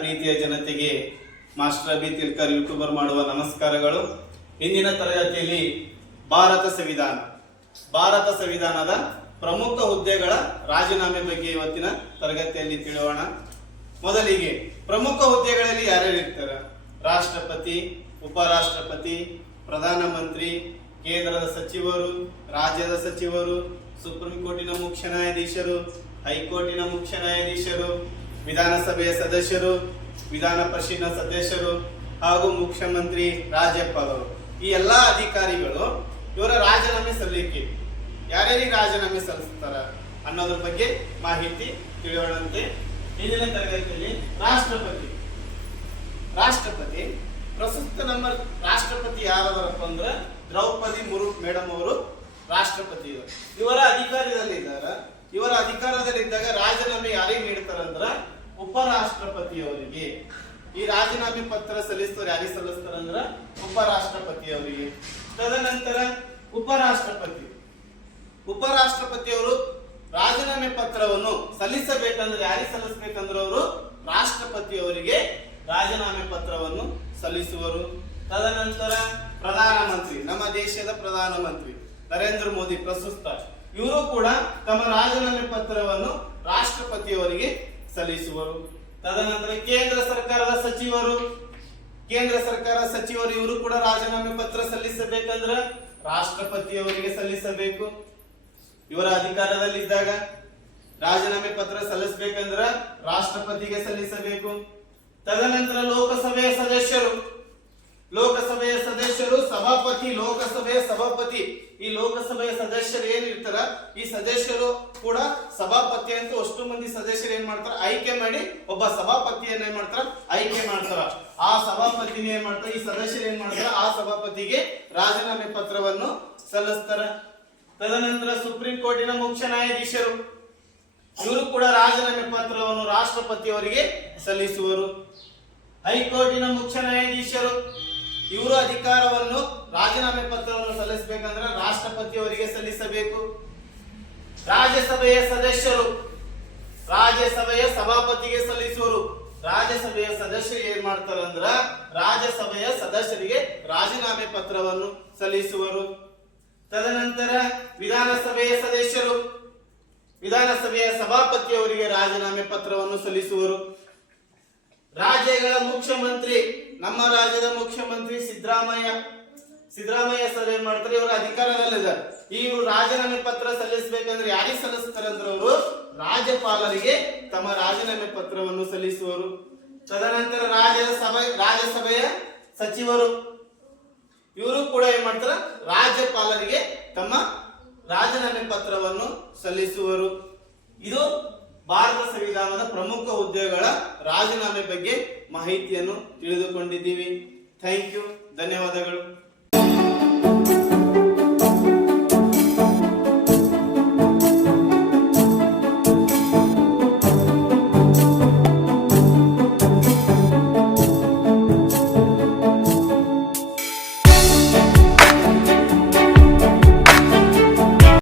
ಪ್ರೀತಿಯ ಜನತೆಗೆ master Abhi ತಿಲ್ಕರ್ YouTuber ಮಾಡುವ ನಮಸ್ಕಾರಗಳು. ಇಂದಿನ ತರಗತಿಯಲ್ಲಿ ಭಾರತ ಸಂವಿಧಾನ. ಭಾರತ ಸಂವಿಧಾನದ ಪ್ರಮುಖ ಹುದ್ದೆಗಳ ರಾಜೀನಾಮೆ ಬಗ್ಗೆ ಇವತ್ತಿನ ತರಗತಿಯಲ್ಲಿ ತಿಳಿಯೋಣ. ಮೊದಲಿಗೆ, ಪ್ರಮುಖ ಹುದ್ದೆಗಳಲ್ಲಿ ಯಾರ್ಯಾರು ಇರ್ತಾರೆ? ರಾಷ್ಟ್ರಪತಿ, ಉಪರಾಷ್ಟ್ರಪತಿ, ಪ್ರಧಾನಮಂತ್ರಿ, ಕೇಂದ್ರದ ಸಚಿವರು, ರಾಜ್ಯದ ಸಚಿವರು, ಸುಪ್ರೀಂ ಕೋರ್ಟಿನ ಮುಖ್ಯ ನ್ಯಾಯಾಧೀಶರು, ಹೈಕೋರ್ಟಿನ ಮುಖ್ಯ ನ್ಯಾಯಾಧೀಶರು ವಿಧಾನಸಭೆಯ ಸದಸ್ಯರು, ವಿಧಾನ ಪರಿಷತ್ನ ಸದಸ್ಯರು ಹಾಗೂ ಮುಖ್ಯಮಂತ್ರಿ ರಾಜ್ಯಪಾಲರು ಈ ಎಲ್ಲಾ ಅಧಿಕಾರಿಗಳು ಇವರ ರಾಜೀನಾಮೆ ಸಲ್ಲಿಕೆ. ಯಾರ್ಯಾರಿಗೆ ರಾಜೀನಾಮೆ ಸಲ್ಲಿಸ್ತಾರ ಅನ್ನೋದ್ರ ಬಗ್ಗೆ ಮಾಹಿತಿ ತಿಳಿಯೋಣಂತೆ ಇಂದಿನ ತರಗತಿಯಲ್ಲಿ ರಾಷ್ಟ್ರಪತಿ. ರಾಷ್ಟ್ರಪತಿ ಪ್ರಸ್ತುತ ನಮ್ಮ ರಾಷ್ಟ್ರಪತಿ ಯಾರದರಪ್ಪ ಅಂದ್ರೆ ದ್ರೌಪದಿ ಮುರು ಮೇಡಮ್ ಅವರು ರಾಷ್ಟ್ರಪತಿ ಇವರ. ಇವರ ಅಧಿಕಾರದಲ್ಲಿದ್ದಾರೆ. ಇವರ ಅಧಿಕಾರದಲ್ಲಿದ್ದಾಗ ರಾಜೀನಾಮೆ ಯಾರಿಗೆ ನೀಡ್ತಾರಂದ್ರ ಉಪರಾಷ್ಟ್ರಪತಿಯವರಿಗೆ. ಈ ರಾಜೀನಾಮೆ ಪತ್ರ ಸಲ್ಲಿಸ್ತಾರೆ ಯಾರಿಗೆ ಸಲ್ಲಿಸ್ತಾರಂದ್ರ ಉಪರಾಷ್ಟ್ರಪತಿಯವರಿಗೆ. ತದನಂತರ ಉಪರಾಷ್ಟ್ರಪತಿ. ಉಪರಾಷ್ಟ್ರಪತಿಯವರು ರಾಜೀನಾಮೆ ಪತ್ರವನ್ನು ಸಲ್ಲಿಸಬೇಕಂದ್ರೆ ಯಾರಿಗೆ ಸಲ್ಲಿಸಬೇಕಂದ್ರೆ ಅವರು ರಾಷ್ಟ್ರಪತಿ ಅವರಿಗೆ ರಾಜೀನಾಮೆ ಪತ್ರವನ್ನು ಸಲ್ಲಿಸುವರು. ತದನಂತರ ಪ್ರಧಾನಮಂತ್ರಿ, ನಮ್ಮ ದೇಶದ ಪ್ರಧಾನಮಂತ್ರಿ ನರೇಂದ್ರ ಮೋದಿ ಪ್ರಸ್ತುತ. ಇವರು ಕೂಡ ತಮ್ಮ ರಾಜೀನಾಮೆ ಪತ್ರವನ್ನು ರಾಷ್ಟ್ರಪತಿಯವರಿಗೆ ಸಲ್ಲಿಸುವರು. ತದನಂತರ ಕೇಂದ್ರ ಸರ್ಕಾರದ ಸಚಿವರು, ಕೇಂದ್ರ ಸರ್ಕಾರ ಸಚಿವರು ಇವರು ಕೂಡ ರಾಜೀನಾಮೆ ಪತ್ರ ಸಲ್ಲಿಸಬೇಕಂದ್ರ ರಾಷ್ಟ್ರಪತಿಯವರಿಗೆ ಸಲ್ಲಿಸಬೇಕು. ಇವರ ಅಧಿಕಾರದಲ್ಲಿದ್ದಾಗ ರಾಜೀನಾಮೆ ಪತ್ರ ಸಲ್ಲಿಸಬೇಕಂದ್ರ ರಾಷ್ಟ್ರಪತಿಗೆ ಸಲ್ಲಿಸಬೇಕು. ತದನಂತರ ಸದಸ್ಯರು ಲೋಕಸಭೆಯ ಸದಸ್ಯರು, ಸಭಾಪತಿ, ಲೋಕಸಭೆಯ ಸಭಾಪತಿ. ಈ ಲೋಕಸಭೆಯ ಸದಸ್ಯರು ಏನಿರ್ತಾರ ಈ ಸದಸ್ಯರು ಕೂಡ ಸಭಾಪತಿ ಅಂತ ಅಷ್ಟು ಮಂದಿ ಸದಸ್ಯರು ಏನ್ ಮಾಡ್ತಾರ? ಆಯ್ಕೆ ಮಾಡಿ ಒಬ್ಬ ಸಭಾಪತಿಯನ್ನ ಏನ್ ಮಾಡ್ತಾರ? ಆಯ್ಕೆ ಮಾಡ್ತಾರ. ಆ ಸಭಾಪತಿನ ಏನ್ ಮಾಡ್ತಾರ? ಈ ಸದಸ್ಯರು ಏನ್ ಮಾಡ್ತಾರ? ಆ ಸಭಾಪತಿಗೆ ರಾಜೀನಾಮೆ ಪತ್ರವನ್ನು ಸಲ್ಲಿಸ್ತಾರ. ತದನಂತರ ಸುಪ್ರೀಂ ಕೋರ್ಟಿನ ಮುಖ್ಯ ನ್ಯಾಯಾಧೀಶರು, ಇವರು ಕೂಡ ರಾಜೀನಾಮೆ ಪತ್ರವನ್ನು ರಾಷ್ಟ್ರಪತಿಯವರಿಗೆ ಸಲ್ಲಿಸುವರು. ಹೈಕೋರ್ಟಿನ ಮುಖ್ಯ ನ್ಯಾಯಾಧೀಶರು ಇವರು ಅಧಿಕಾರವನ್ನು ರಾಜೀನಾಮೆ ಪತ್ರವನ್ನು ಸಲ್ಲಿಸಬೇಕಂದ್ರೆ ರಾಷ್ಟ್ರಪತಿಯವರಿಗೆ ಸಲ್ಲಿಸಬೇಕು. ರಾಜ್ಯಸಭೆಯ ಸದಸ್ಯರು, ರಾಜ್ಯಸಭೆಯ ಸಭಾಪತಿಗೆ ಸಲ್ಲಿಸುವರು. ರಾಜ್ಯಸಭೆಯ ಸದಸ್ಯರು ಏನ್ ಮಾಡ್ತಾರಂದ್ರ ರಾಜ್ಯಸಭೆಯ ಸದಸ್ಯರಿಗೆ ರಾಜೀನಾಮೆ ಪತ್ರವನ್ನು ಸಲ್ಲಿಸುವರು. ತದನಂತರ ವಿಧಾನಸಭೆಯ ಸದಸ್ಯರು, ವಿಧಾನಸಭೆಯ ಸಭಾಪತಿಯವರಿಗೆ ರಾಜೀನಾಮೆ ಪತ್ರವನ್ನು ಸಲ್ಲಿಸುವರು. ರಾಜ್ಯಗಳ ಮುಖ್ಯಮಂತ್ರಿ, ನಮ್ಮ ರಾಜ್ಯದ ಮುಖ್ಯಮಂತ್ರಿ ಸಿದ್ದರಾಮಯ್ಯ. ಸಿದ್ದರಾಮಯ್ಯ ಸರ್ ಏನ್ ಮಾಡ್ತಾರೆ? ಇವರು ಅಧಿಕಾರದಲ್ಲಿದ್ದಾರೆ. ಇವರು ರಾಜೀನಾಮೆ ಪತ್ರ ಸಲ್ಲಿಸಬೇಕಂದ್ರೆ ಯಾರಿಗೆ ಸಲ್ಲಿಸ್ತಾರೆ ಅಂದ್ರೆ ಅವರು ರಾಜ್ಯಪಾಲರಿಗೆ ತಮ್ಮ ರಾಜೀನಾಮೆ ಪತ್ರವನ್ನು ಸಲ್ಲಿಸುವರು ತದನಂತರ ರಾಜ್ಯದ ಸಭೆ, ರಾಜ್ಯಸಭೆಯ ಸಚಿವರು. ಇವರು ಕೂಡ ಏನ್ ಮಾಡ್ತಾರೆ? ರಾಜ್ಯಪಾಲರಿಗೆ ತಮ್ಮ ರಾಜೀನಾಮೆ ಪತ್ರವನ್ನು ಸಲ್ಲಿಸುವರು. ಇದು ಭಾರತ ಸಂವಿಧಾನದ ಪ್ರಮುಖ ಹುದ್ದೆಗಳ ರಾಜೀನಾಮೆ ಬಗ್ಗೆ ಮಾಹಿತಿಯನ್ನು ತಿಳಿದುಕೊಂಡಿದ್ದೀವಿ. ಥ್ಯಾಂಕ್ ಯು ಧನ್ಯವಾದಗಳು.